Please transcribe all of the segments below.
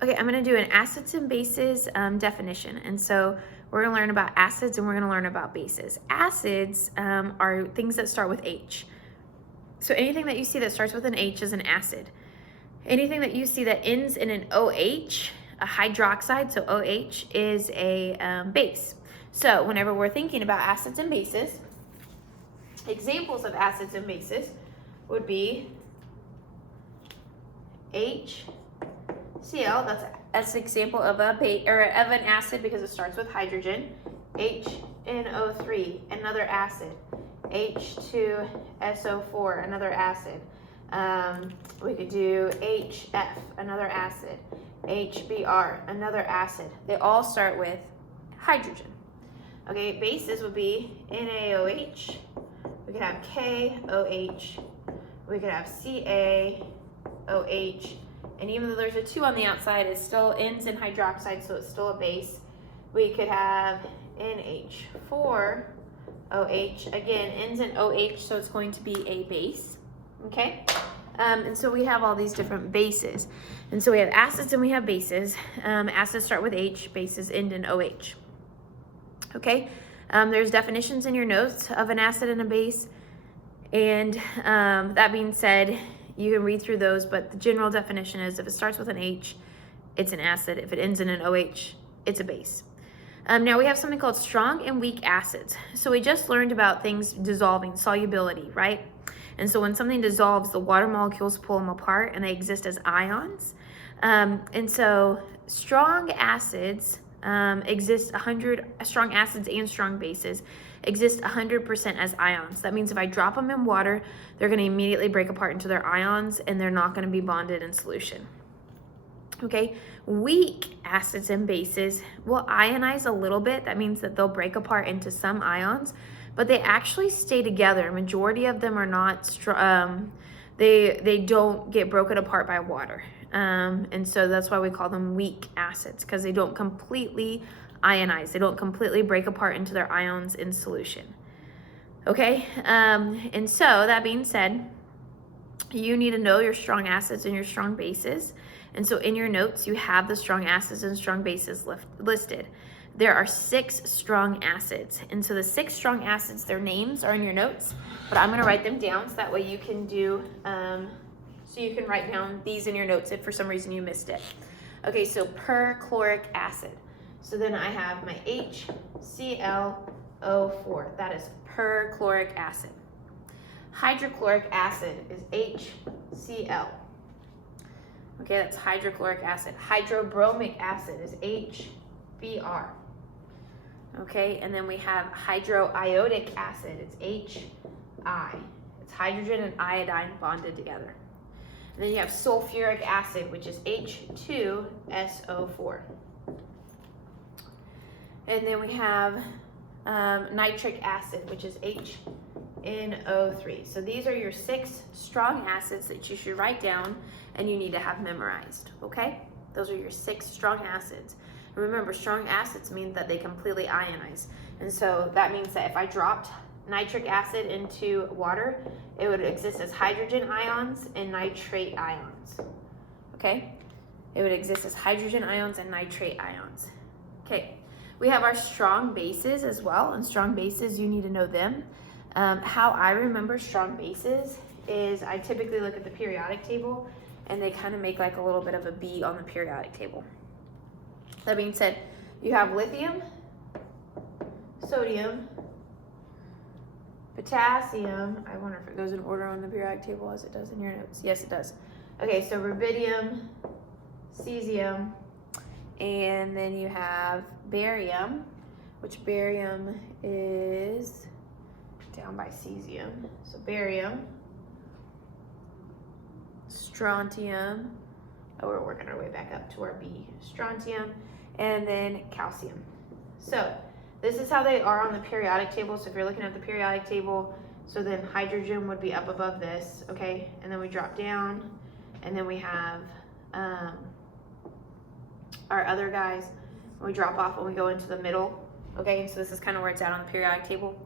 Okay, I'm gonna do an acids and bases definition. And so we're gonna learn about acids and we're gonna learn about bases. Acids are things that start with H. So anything that you see that starts with an H is an acid. Anything that you see that ends in an OH, a hydroxide, so OH is a base. So whenever we're thinking about acids and bases, examples of acids and bases would be HCl, that's an example of a base or of an acid because it starts with hydrogen. HNO3, another acid. H2SO4, another acid. We could do HF, another acid. HBr, another acid. They all start with hydrogen. Okay, bases would be NaOH. We could have KOH. We could have CaOH. And even though there's a 2 on the outside, it still ends in hydroxide, so it's still a base. We could have NH4OH. Again, ends in OH, so it's going to be a base. Okay? And so we have all these different bases. And so we have acids and we have bases. Acids start with H, bases end in OH. Okay? There's definitions in your notes of an acid and a base. And that being said, you can read through those, but the general definition is if it starts with an H, it's an acid. If it ends in an OH, it's a base. Now we have something called strong and weak acids. So we just learned about things dissolving, solubility, right? And so when something dissolves, the water molecules pull them apart and they exist as ions. And so strong acids strong acids and strong bases exist 100% as ions. That means if I drop them in water, they're going to immediately break apart into their ions and they're not going to be bonded in solution. Okay, weak acids and bases will ionize a little bit. That means that they'll break apart into some ions, but they actually stay together. Majority of them are not they don't get broken apart by water. And so that's why we call them weak acids, because they don't completely ionize. They don't completely break apart into their ions in solution. Okay, and so that being said, you need to know your strong acids and your strong bases. And so in your notes, you have the strong acids and strong bases listed. There are 6 strong acids. And so the 6 strong acids, their names are in your notes, but I'm going to write them down so that way you can do, so you can write down these in your notes if for some reason you missed it. Okay, so perchloric acid. So then I have my HClO4. That is perchloric acid. Hydrochloric acid is HCl. Okay, that's hydrochloric acid. Hydrobromic acid is HBr. Okay, and then we have hydroiodic acid. It's HI. It's hydrogen and iodine bonded together. And then you have sulfuric acid, which is H2SO4. And then we have nitric acid, which is HNO3. So these are your 6 strong acids that you should write down and you need to have memorized, okay? Those are your 6 strong acids. And remember, strong acids mean that they completely ionize. And so that means that if I dropped nitric acid into water, it would exist as hydrogen ions and nitrate ions, okay? It would exist as hydrogen ions and nitrate ions. Okay, we have our strong bases as well, and strong bases, you need to know them. How I remember strong bases is I typically look at the periodic table and they kind of make like a little bit of a B on the periodic table. That being said, you have lithium, sodium, potassium. I wonder if it goes in order on the periodic table as it does in your notes. Yes, it does. Okay, so rubidium, cesium, and then you have barium, which barium is down by cesium. So barium, strontium, we're working our way back up to our B, strontium, and then calcium. So this is how they are on the periodic table. So if you're looking at the periodic table, so then hydrogen would be up above this, okay? And then we drop down, and then we have our other guys. We drop off when we go into the middle, okay? So this is kind of where it's at on the periodic table.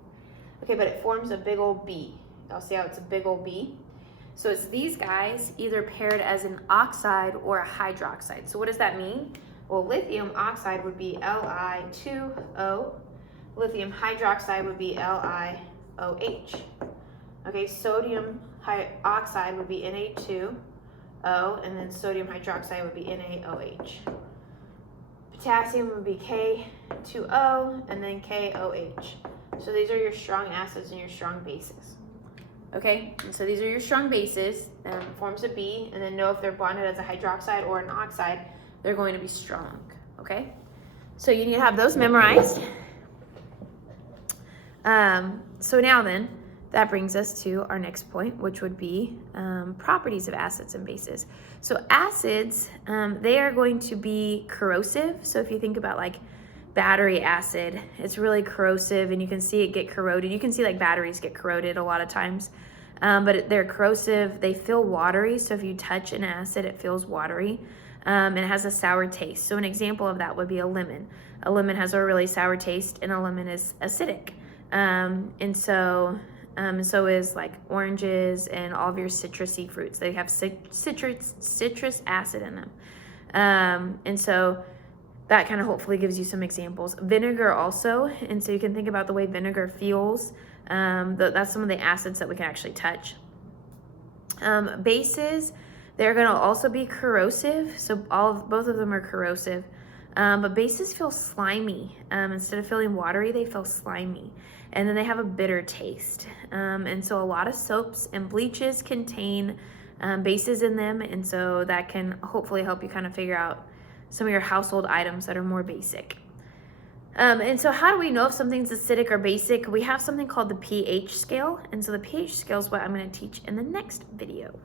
Okay, but it forms a big old B. Y'all see how it's a big old B? So it's these guys either paired as an oxide or a hydroxide. So what does that mean? Well, lithium oxide would be Li2O. Lithium hydroxide would be LiOH. Okay, sodium oxide would be Na2O, and then sodium hydroxide would be NaOH. Potassium would be K2O, and then KOH. So these are your strong acids and your strong bases. Okay, and so these are your strong bases, forms a B, and then know if they're bonded as a hydroxide or an oxide, they're going to be strong, okay? So you need to have those memorized. So now then, that brings us to our next point, which would be properties of acids and bases. So acids, they are going to be corrosive. So if you think about like battery acid, it's really corrosive, and you can see it get corroded. You can see like batteries get corroded a lot of times, but they're corrosive. They feel watery. So if you touch an acid, it feels watery, and it has a sour taste. So an example of that would be a lemon. A lemon has a really sour taste, and a lemon is acidic. And so is like oranges and all of your citrusy fruits. They have citrus acid in them. And so that kind of hopefully gives you some examples. Vinegar also, and so you can think about the way vinegar feels. That's some of the acids that we can actually touch. Bases, they're going to also be corrosive. So both of them are corrosive. But bases feel slimy. Instead of feeling watery, they feel slimy. And then they have a bitter taste. And so a lot of soaps and bleaches contain bases in them. And so that can hopefully help you kind of figure out some of your household items that are more basic. And so how do we know if something's acidic or basic? We have something called the pH scale. And so the pH scale is what I'm going to teach in the next video.